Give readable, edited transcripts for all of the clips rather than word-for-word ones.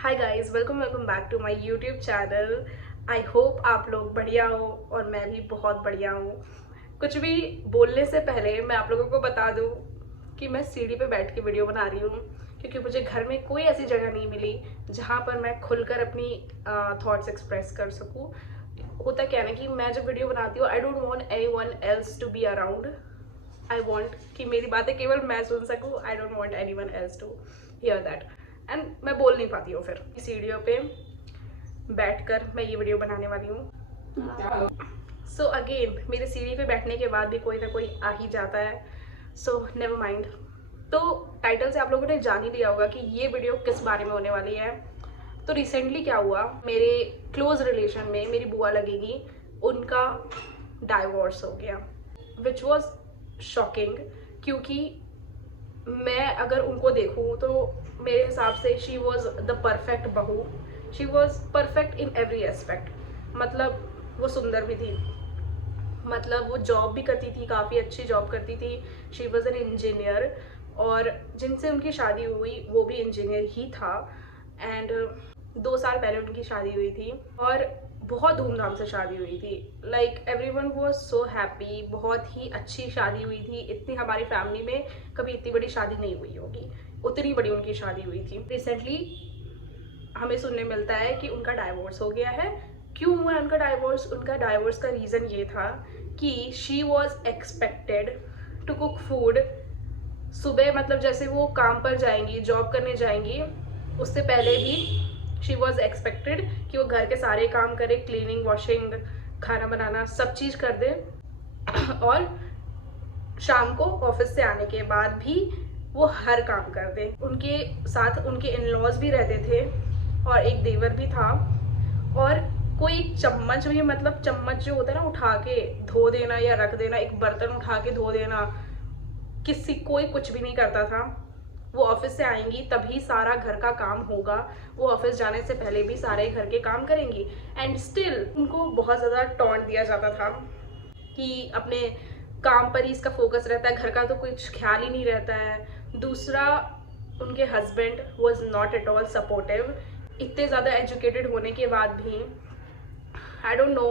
Hi guys, welcome back to my YouTube channel. I hope आप लोग बढ़िया हो और मैं भी बहुत बढ़िया हूँ। कुछ भी बोलने से पहले मैं आप लोगों को बता दूँ कि मैं सीढ़ी पे बैठ के वीडियो बना रही हूँ, क्योंकि मुझे घर में कोई ऐसी जगह नहीं मिली जहाँ पर मैं खुलकर अपनी थॉट्स एक्सप्रेस कर सकूँ। होता क्या है ना कि मैं जब वीडियो बनाती हूँ, I don't want anyone else to be around. I want कि मेरी बातें केवल मैं सुन सकूँ। I don't want anyone else to hear that. And मैं बोल नहीं पाती हूँ फिर इस वीडियो पे बैठकर मैं ये वीडियो बनाने वाली हूँ। सो अगेन मेरे सीढ़ी पे बैठने के बाद भी कोई ना कोई आ ही जाता है। So never mind. तो टाइटल से आप लोगों ने जान ही लिया होगा कि ये वीडियो किस बारे में होने वाली है। तो रिसेंटली क्या हुआ, मेरे क्लोज रिलेशन में मेरी बुआ लगेगी, उनका डाइवोर्स हो गया, विच वॉज शॉकिंग। क्योंकि मैं अगर उनको देखूँ तो मेरे हिसाब से शी वॉज द परफेक्ट बहू। She was perfect in every aspect. मतलब वो सुंदर भी थी, मतलब वो जॉब भी करती थी, काफ़ी अच्छी जॉब करती थी। शी वॉज एन इंजीनियर, और जिनसे उनकी शादी हुई वो भी इंजीनियर ही था। एंड 2 साल पहले उनकी शादी हुई थी और बहुत धूमधाम से शादी हुई थी। Like everyone was so happy. बहुत ही अच्छी शादी हुई थी। इतनी हमारी फैमिली में कभी इतनी बड़ी शादी नहीं हुई होगी, उतनी बड़ी उनकी शादी हुई थी। रिसेंटली हमें सुनने मिलता है कि उनका डाइवोर्स हो गया है। क्यों हुआ उनका डाइवोर्स? उनका डाइवोर्स का रीज़न ये था कि she was expected to cook food. सुबह मतलब जैसे वो काम पर जाएंगी, जॉब करने जाएंगी, उससे पहले भी शी वॉज एक्सपेक्टेड कि वो घर के सारे काम करे, क्लीनिंग, वॉशिंग, खाना बनाना, सब चीज़ कर दे। और शाम को ऑफिस से आने के बाद भी वो हर काम कर दे। उनके साथ उनके इन लॉज भी रहते थे और एक देवर भी था। और कोई चम्मच भी, मतलब चम्मच जो होता है ना, उठा के धो देना या रख देना, एक बर्तन उठा के धो देना, किसी कोई कुछ भी नहीं करता था। वो ऑफिस से आएंगी तभी सारा घर का काम होगा, वो ऑफिस जाने से पहले भी सारे घर के काम करेंगी। एंड स्टिल उनको बहुत ज़्यादा टॉन्ट दिया जाता था कि अपने काम पर ही इसका फोकस रहता है, घर का तो कुछ ख्याल ही नहीं रहता है। दूसरा, उनके husband was not at all supportive. इतने ज़्यादा एजुकेटेड होने के बाद भी I don't know,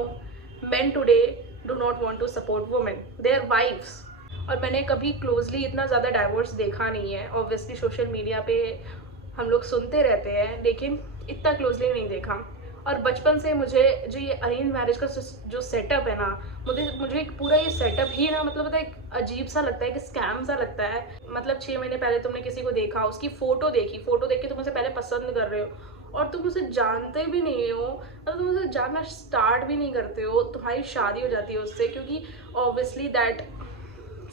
men today do not want to support women, their wives। और मैंने कभी क्लोजली इतना ज़्यादा डाइवोर्स देखा नहीं है। ऑब्वियसली सोशल मीडिया पे हम लोग सुनते रहते हैं, लेकिन इतना क्लोजली नहीं देखा। और बचपन से मुझे जो ये अरेंज मैरिज का जो सेटअप है ना, मुझे एक पूरा ये सेटअप ही ना, मतलब एक अजीब सा लगता है, कि स्कैम सा लगता है। मतलब 6 महीने पहले तुमने किसी को देखा, उसकी फ़ोटो देखी, फ़ोटो देख के तुम उसे पहले पसंद कर रहे हो और तुम उसे जानते भी नहीं हो, मतलब तुम उसे जानना स्टार्ट भी नहीं करते हो, तुम्हारी शादी हो जाती है उससे। क्योंकि ऑब्वियसली दैट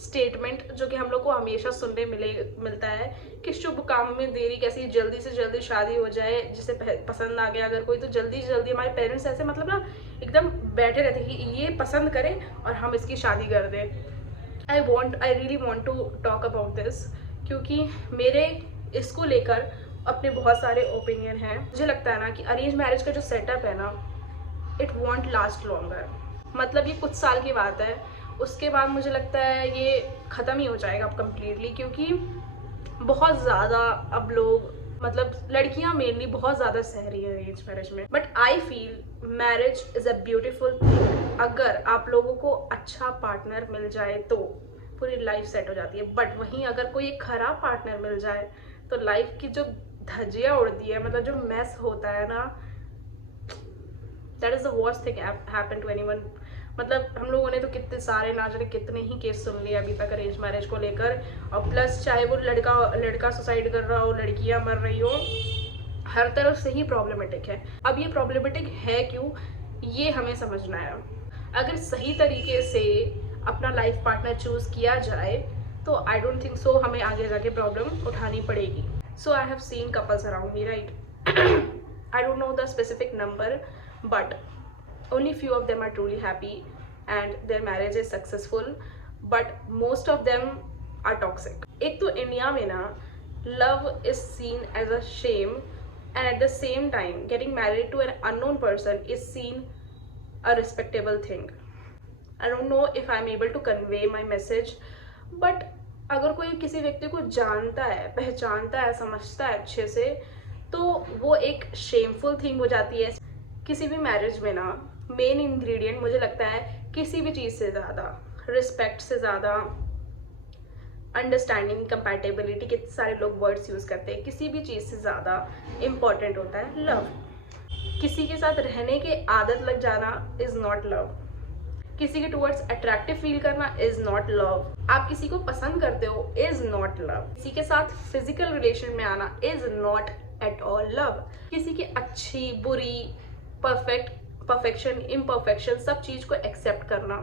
स्टेटमेंट जो कि हम लोग को हमेशा सुनने मिलता है कि शुभ काम में देरी कैसी, जल्दी से जल्दी शादी हो जाए, जिसे पसंद आ गया अगर कोई तो जल्दी से जल्दी। हमारे पेरेंट्स ऐसे मतलब ना एकदम बैठे रहते कि ये पसंद करें और हम इसकी शादी कर दें। I really want to talk about this, क्योंकि मेरे इसको लेकर अपने बहुत सारे ओपिनियन हैं। मुझे लगता है ना कि अरेंज मैरिज का जो सेटअप है ना, इट वॉन्ट लास्ट लॉन्गर। मतलब ये कुछ साल की बात है, उसके बाद मुझे लगता है ये ख़त्म ही हो जाएगा अब कम्प्लीटली। क्योंकि बहुत ज़्यादा अब लोग, मतलब लड़कियां मेनली बहुत ज़्यादा सह रही है अरेंज मैरिज में। But I feel marriage is a beautiful thing. अगर आप लोगों को अच्छा पार्टनर मिल जाए तो पूरी लाइफ सेट हो जाती है। बट वहीं अगर कोई एक खराब पार्टनर मिल जाए तो लाइफ की जो धज्जियाँ उड़ती है, मतलब जो मैस होता है ना, that is the worst thing happen to anyone. मतलब हम लोगों ने तो कितने सारे, ना जाने कितने ही केस सुन लिए अभी तक अरेंज मैरिज को लेकर। और प्लस चाहे वो लड़का सुसाइड कर रहा हो, लड़कियां मर रही हो, हर तरफ से ही प्रॉब्लमेटिक है। अब ये प्रॉब्लमेटिक है क्यों, ये हमें समझना है। अगर सही तरीके से अपना लाइफ पार्टनर चूज किया जाए तो आई डोंट थिंक सो हमें आगे जाके प्रॉब्लम उठानी पड़ेगी। So I have seen couples around me, right? I don't know the specific number, but only few of them are truly happy and their marriage is successful, but most of them are toxic। एक तो India में ना love is seen as a shame, and at the same time getting married to an unknown person is seen a respectable thing। I don't know if I'm able to convey my message, but अगर कोई किसी व्यक्ति को जानता है, पहचानता है, समझता है अच्छे से, तो वो एक शेमफुल थिंग हो जाती है। किसी भी मैरिज में ना मेन इंग्रेडिएंट मुझे लगता है किसी भी चीज़ से ज़्यादा, रिस्पेक्ट से ज़्यादा, अंडरस्टैंडिंग, कंपैटिबिलिटी, कितने सारे लोग वर्ड्स यूज़ करते हैं, किसी भी चीज़ से ज़्यादा इम्पॉर्टेंट होता है लव। किसी के साथ रहने की आदत लग जाना इज़ नॉट लव। किसी के टुवर्ड्स अट्रैक्टिव फील करना इज नॉट लव। आप किसी को पसंद करते हो इज नॉट लव। किसी के साथ फिजिकल रिलेशन में आना is not at all love. किसी की अच्छी, बुरी, परफेक्शन, इम्परफेक्शन, सब चीज को एक्सेप्ट करना,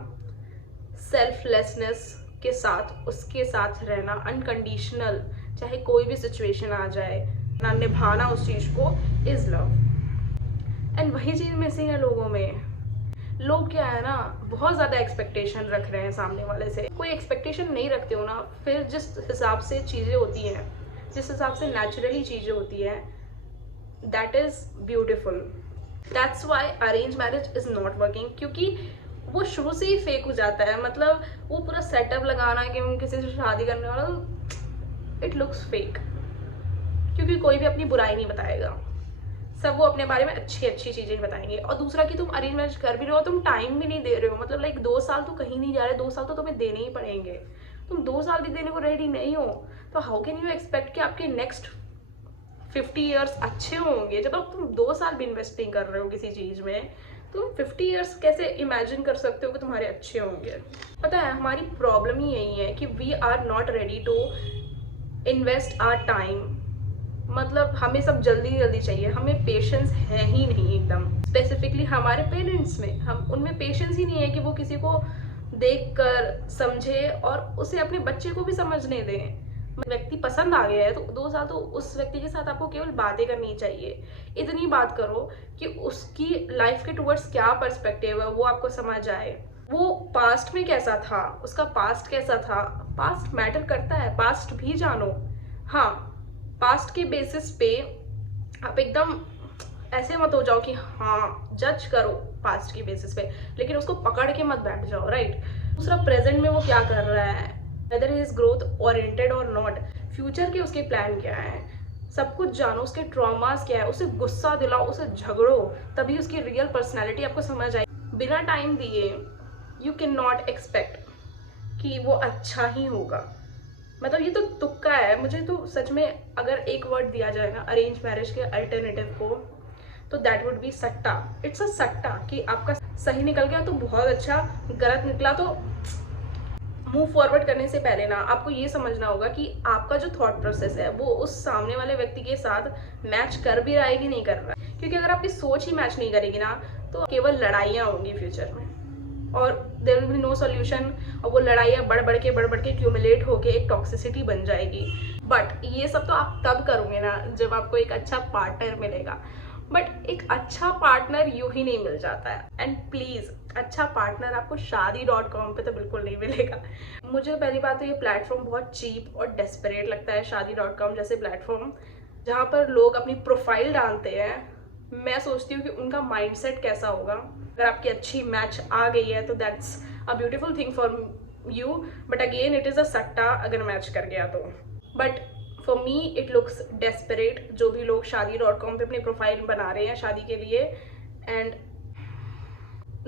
सेल्फलेसनेस के साथ उसके साथ रहना, अनकंडीशनल, चाहे कोई भी सिचुएशन आ जाए ना, निभाना उस चीज को इज लव। एंड वही चीज मिसिंग है लोगों में। लोग क्या है ना, बहुत ज़्यादा एक्सपेक्टेशन रख रहे हैं सामने वाले से। कोई एक्सपेक्टेशन नहीं रखते हो ना, फिर जिस हिसाब से चीज़ें होती हैं, जिस हिसाब से नेचुरली चीज़ें होती हैं, that is beautiful. That's why arrange marriage is not working, क्योंकि वो शुरू से ही फेक हो जाता है। मतलब वो पूरा सेटअप लगाना कि हम किसी से शादी करने वाला, इट लुक्स फेक, क्योंकि कोई भी अपनी बुराई नहीं बताएगा, सब वो अपने बारे में अच्छी अच्छी चीज़ें बताएंगे। और दूसरा कि तुम अरेंज मैरिज कर भी रहे हो, तुम टाइम भी नहीं दे रहे हो। मतलब लाइक 2 साल तो कहीं नहीं जा रहे, 2 साल तो तुम्हें देने ही पड़ेंगे। तुम 2 साल भी देने को रेडी नहीं हो तो हाउ कैन यू एक्सपेक्ट कि आपके नेक्स्ट 50 ईयर्स अच्छे होंगे। जब आप तुम 2 साल भी इन्वेस्ट नहीं कर रहे हो किसी चीज़ में, तुम 50 ईयर्स कैसे इमेजिन कर सकते हो कि तुम्हारे अच्छे होंगे। पता है हमारी प्रॉब्लम ही यही है कि we are not ready to invest our time. मतलब हमें सब जल्दी जल्दी चाहिए, हमें पेशेंस है ही नहीं एकदम। स्पेसिफिकली हमारे पेरेंट्स में, हम उनमें पेशेंस ही नहीं है कि वो किसी को देख कर समझे और उसे अपने बच्चे को भी समझने दें। व्यक्ति पसंद आ गया है तो 2 साल तो उस व्यक्ति के साथ आपको केवल बातें करनी चाहिए। इतनी बात करो कि उसकी लाइफ के टुवर्ड्स क्या पर्सपेक्टिव है वो आपको समझ आए। वो पास्ट में कैसा था, उसका पास्ट कैसा था। पास्ट मैटर करता है, पास्ट भी जानो। हाँ, पास्ट के बेसिस पे आप एकदम ऐसे मत हो जाओ कि हाँ जज करो पास्ट के बेसिस पे, लेकिन उसको पकड़ के मत बैठ जाओ, राइट। दूसरा, प्रेजेंट में वो क्या कर रहा है, वेदर इज ग्रोथ ओरिएंटेड और नॉट, फ्यूचर के उसके प्लान क्या है, सब कुछ जानो। उसके ट्रॉमास क्या है, उसे गुस्सा दिलाओ, उसे झगड़ो, तभी उसकी रियल पर्सनैलिटी आपको समझ आए। बिना टाइम दिए यू कैन नॉट एक्सपेक्ट कि वो अच्छा ही होगा। मतलब ये तो तुक्का है। मुझे तो सच में अगर एक वर्ड दिया जाए ना अरेंज मैरिज के अल्टरनेटिव को, तो दैट वुड बी सट्टा। इट्स अ सट्टा कि आपका सही निकल गया तो बहुत अच्छा, गलत निकला तो मूव फॉरवर्ड करने से पहले ना आपको ये समझना होगा कि आपका जो थॉट प्रोसेस है वो उस सामने वाले व्यक्ति के साथ मैच कर भी रहा है कि नहीं कर रहा है। क्योंकि अगर आपकी सोच ही मैच नहीं करेगी ना तो केवल लड़ाइयाँ होंगी फ्यूचर में और there will be no solution. और वो लड़ाइयाँ बढ़ बढ़ के क्यूमुलेट होके एक टॉक्सिसिटी बन जाएगी। बट ये सब तो आप तब करोगे ना जब आपको एक अच्छा पार्टनर मिलेगा। बट एक अच्छा पार्टनर यूं ही नहीं मिल जाता है। एंड प्लीज़, अच्छा पार्टनर आपको शादी.com पे तो बिल्कुल नहीं मिलेगा। मुझे पहली बात तो ये प्लेटफॉर्म बहुत चीप और डेस्परेट लगता है, शादी.com जैसे प्लेटफॉर्म जहाँ पर लोग अपनी प्रोफाइल डालते हैं। मैं सोचती हूँ कि उनका माइंडसेट कैसा होगा। अगर आपकी अच्छी मैच आ गई है तो that's a beautiful thing for you, but again it is a सट्टा अगर मैच कर गया तो। But for me it looks desperate जो भी लोग शादी.com पे अपनी प्रोफाइल बना रहे हैं शादी के लिए, and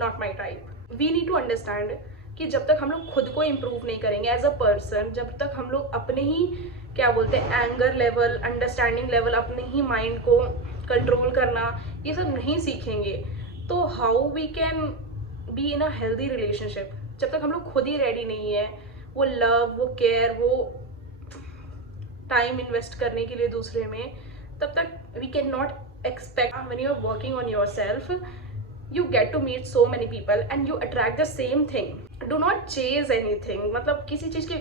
not my type. We need to understand कि जब तक हम लोग खुद को इम्प्रूव नहीं करेंगे एज अ पर्सन, जब तक हम लोग अपने ही क्या बोलते हैं एंगर लेवल, अंडरस्टैंडिंग लेवल, अपने ही माइंड को कंट्रोल करना ये सब नहीं सीखेंगे, तो how we can be in a healthy relationship. जब तक हम लोग खुद ही रेडी नहीं है वो लव, वो केयर, वो टाइम इन्वेस्ट करने के लिए दूसरे में, तब तक we can not expect. When you are working on yourself you get to meet so many people and you attract the same thing. Do not chase anything. मतलब किसी चीज़ की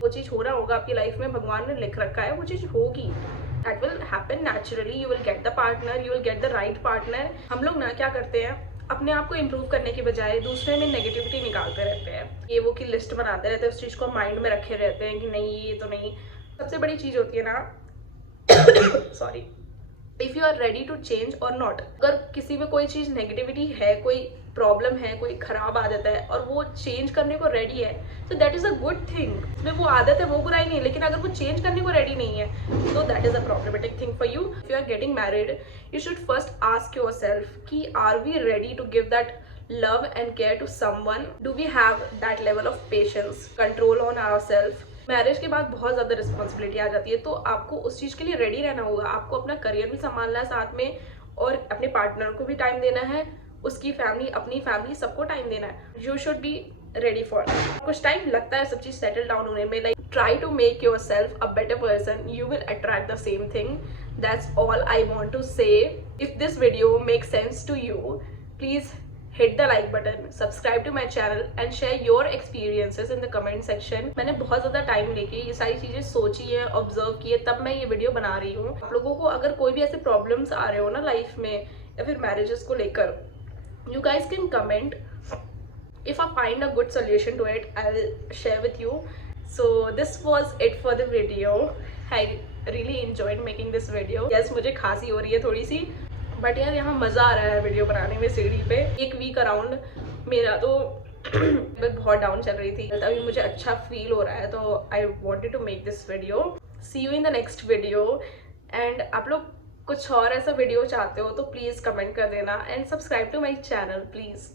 वो चीज़ हो रहा होगा आपकी लाइफ में, भगवान ने लिख रखा है, वो चीज़ होगी। That will happen naturally. You will get the partner, you will get the right partner. हम लोग ना क्या करते हैं, अपने आप को इम्प्रूव करने के बजाय दूसरे में नेगेटिविटी निकालते रहते हैं, ये वो की लिस्ट बनाते रहते हैं, उस चीज़ को माइंड में रखे रहते हैं कि नहीं ये तो नहीं। सबसे बड़ी चीज़ होती है ना sorry, if you are ready to change और नॉट। अगर किसी में कोई चीज़ नेगेटिविटी है, कोई प्रॉब्लम है, कोई खराब आदत है और वो चेंज करने को रेडी है, तो that is a good thing. उसमें वो आदत है वो बुराई नहीं है, लेकिन अगर वो चेंज करने को रेडी नहीं है तो that is a problematic thing for you. If you are getting married, you should first ask yourself कि are we ready to give that love and care to someone? Do we have that level of patience, control on ourselves? Marriage के बाद बहुत ज़्यादा responsibility आ जाती है, तो आपको उस चीज़ के लिए रेडी रहना होगा। आपको अपना करियर भी संभालना है साथ में, और अपने पार्टनर को भी टाइम देना है, उसकी फैमिली, अपनी फैमिली, सबको टाइम देना है। You should be ready for. कुछ टाइम लगता है सब चीज़ सेटल डाउन होने में। Like try to make yourself a better person, you will attract the same thing. That's all I want to say. If this video make sense to you, please hit the like button, subscribe to my channel and share your experiences in the comment section। मैंने बहुत ज़्यादा time लेके ये सारी चीज़ें सोची है, observe की है, तब मैं ये वीडियो बना रही हूँ। आप लोगों को अगर कोई भी ऐसे प्रॉब्लम्स आ रहे हो ना लाइफ में या फिर मैरिजेस को लेकर, you guys can comment. If I find a good solution to it, I will share with you. So this was it for the video. I really enjoyed making this video. Yes, मुझे खांसी हो रही है थोड़ी सी, but यार यहाँ मज़ा आ रहा है वीडियो बनाने में। सीढ़ी पे एक वीक अराउंड मेरा तो बहुत डाउन चल रही थी, अभी मुझे अच्छा फील हो रहा है, तो I wanted to make this video. See you in the next video. And आप लोग कुछ और ऐसा वीडियो चाहते हो तो प्लीज़ कमेंट कर देना and subscribe to my channel please.